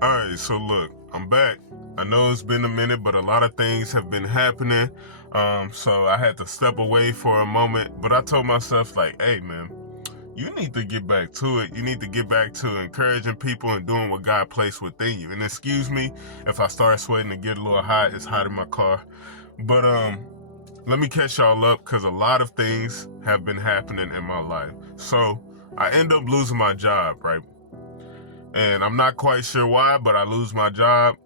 Alright, so look, I'm back. I know it's been a minute, but a lot of things have been happening. So I had to step away for a moment, but I told myself, like, hey man, you need to get back to it. You need to get back to encouraging people and doing what God placed within you. And excuse me if I start sweating and get a little hot. It's hot in my car. But let me catch y'all up because a lot of things have been happening in my life. So I end up losing my job, right? And I'm not quite sure why, but I lose my job.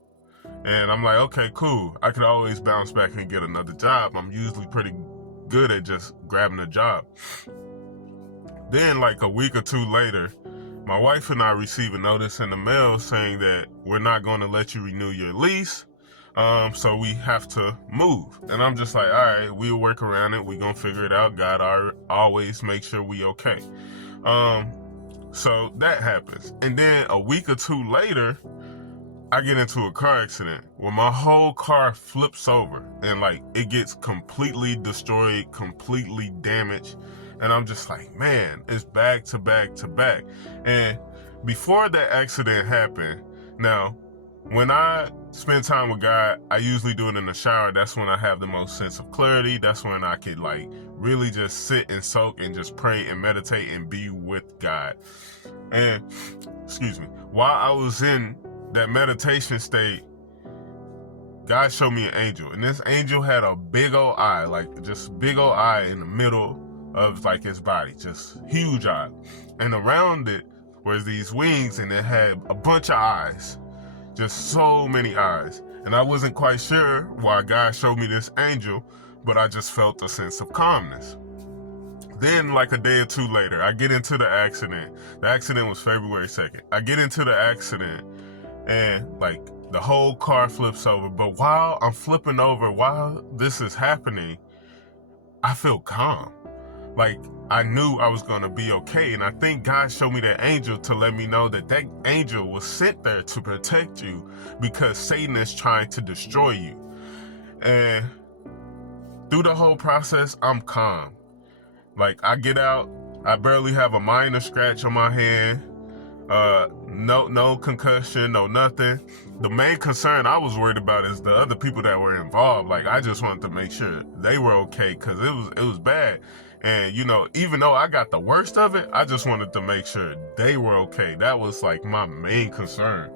And I'm like, okay, cool. I could always bounce back and get another job. I'm usually pretty good at just grabbing a job. Then like a week or two later, my wife and I receive a notice in the mail saying that we're not going to let you renew your lease. So we have to move. And I'm just like, all right, we'll work around it. We're going to figure it out. God always makes sure we okay. So that happens. And then a week or two later, I get into a car accident where my whole car flips over and like it gets completely destroyed, completely damaged. And I'm just like, man, it's back to back to back. And before that accident happened, now, when I spend time with God, I usually do it in the shower. That's when I have the most sense of clarity. That's when I could like really just sit and soak and just pray and meditate and be with God. And excuse me, while I was in that meditation state, God showed me an angel. And this angel had a big old eye, like just big old eye in the middle of like his body, just huge eye. And around it was these wings and it had a bunch of eyes. Just so many eyes. And I wasn't quite sure why God showed me this angel, but I just felt a sense of calmness. Then like a day or two later, I get into the accident. The accident was February 2nd. I get into the accident and like the whole car flips over. But while I'm flipping over, while this is happening, I feel calm. Like I knew I was going to be okay. And I think God showed me that angel to let me know that that angel was sent there to protect you because Satan is trying to destroy you. And through the whole process, I'm calm. Like I get out, I barely have a minor scratch on my hand. No concussion, no nothing. The main concern I was worried about is the other people that were involved. Like I just wanted to make sure they were okay because it was bad. And you know, even though I got the worst of it, I just wanted to make sure they were okay. That was like my main concern.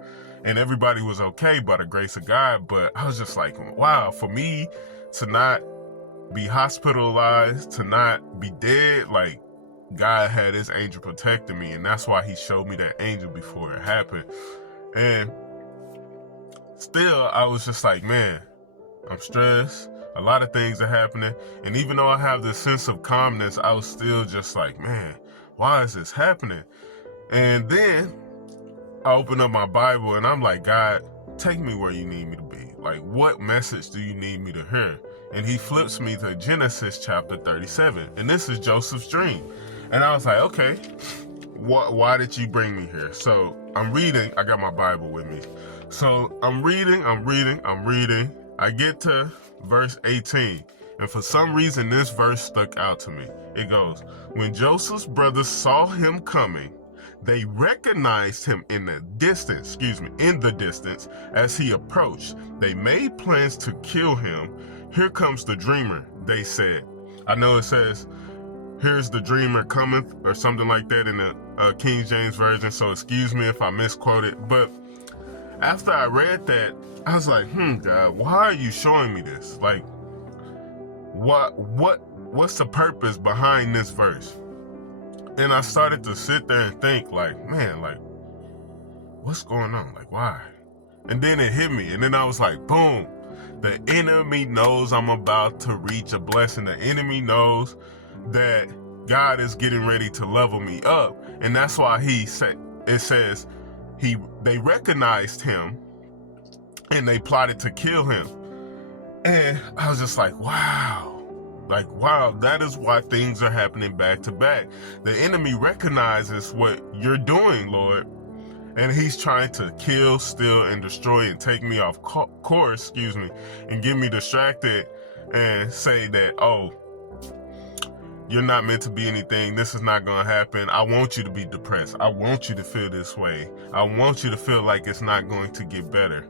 And everybody was okay by the grace of God. But I was just like, wow, for me to not be hospitalized, to not be dead, like God had his angel protecting me. And that's why he showed me that angel before it happened. And still, I was just like, man, I'm stressed. A lot of things are happening. And even though I have this sense of calmness, I was still just like, man, why is this happening? And then I open up my Bible and I'm like, God, take me where you need me to be. Like, what message do you need me to hear? And he flips me to Genesis chapter 37. And this is Joseph's dream. And I was like, okay, why did you bring me here? So I'm reading. I got my Bible with me. So I'm reading. I get to verse 18. And for some reason, this verse stuck out to me. It goes, when Joseph's brothers saw him coming, they recognized him in the distance as he approached. They made plans to kill him. Here comes the dreamer, they said. I know it says, here's the dreamer coming or something like that in the King James Version. So excuse me if I misquote it. But after I read that, I was like, God, why are you showing me this? Like, what's the purpose behind this verse? And I started to sit there and think like, man, like, what's going on? Like, why? And then it hit me. And then I was like, boom, the enemy knows I'm about to reach a blessing. The enemy knows that God is getting ready to level me up. And that's why they recognized him and they plotted to kill him. And I was just like, wow. Like, wow, that is why things are happening back to back. The enemy recognizes what you're doing, Lord. And he's trying to kill, steal, and destroy and take me off course, and get me distracted and say that, oh, you're not meant to be anything. This is not going to happen. I want you to be depressed. I want you to feel this way. I want you to feel like it's not going to get better.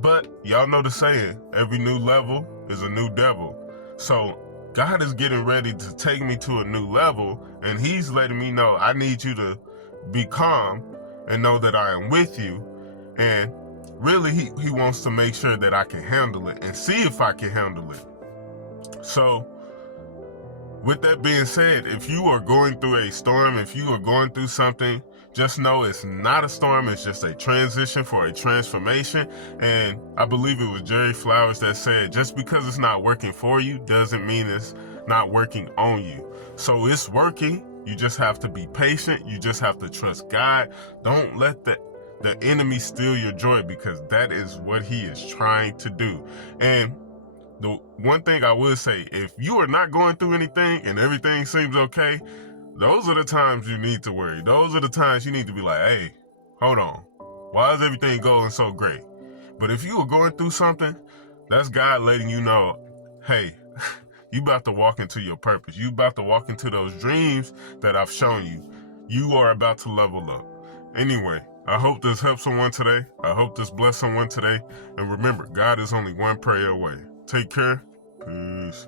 But y'all know the saying, every new level is a new devil. So God is getting ready to take me to a new level, and he's letting me know I need you to be calm and know that I am with you. And really, he wants to make sure that I can handle it and see if I can handle it. So with that being said, if you are going through a storm, if you are going through something, just know it's not a storm. It's just a transition for a transformation. And I believe it was Jerry Flowers that said, just because it's not working for you doesn't mean it's not working on you. So it's working. You just have to be patient. You just have to trust God. Don't let the enemy steal your joy, because that is what he is trying to do. And the one thing I would say, if you are not going through anything and everything seems okay, those are the times you need to worry. Those are the times you need to be like, hey, hold on. Why is everything going so great? But if you are going through something, that's God letting you know, hey, you about to walk into your purpose. You about to walk into those dreams that I've shown you. You are about to level up. Anyway, I hope this helped someone today. I hope this blessed someone today. And remember, God is only one prayer away. Take care. Peace.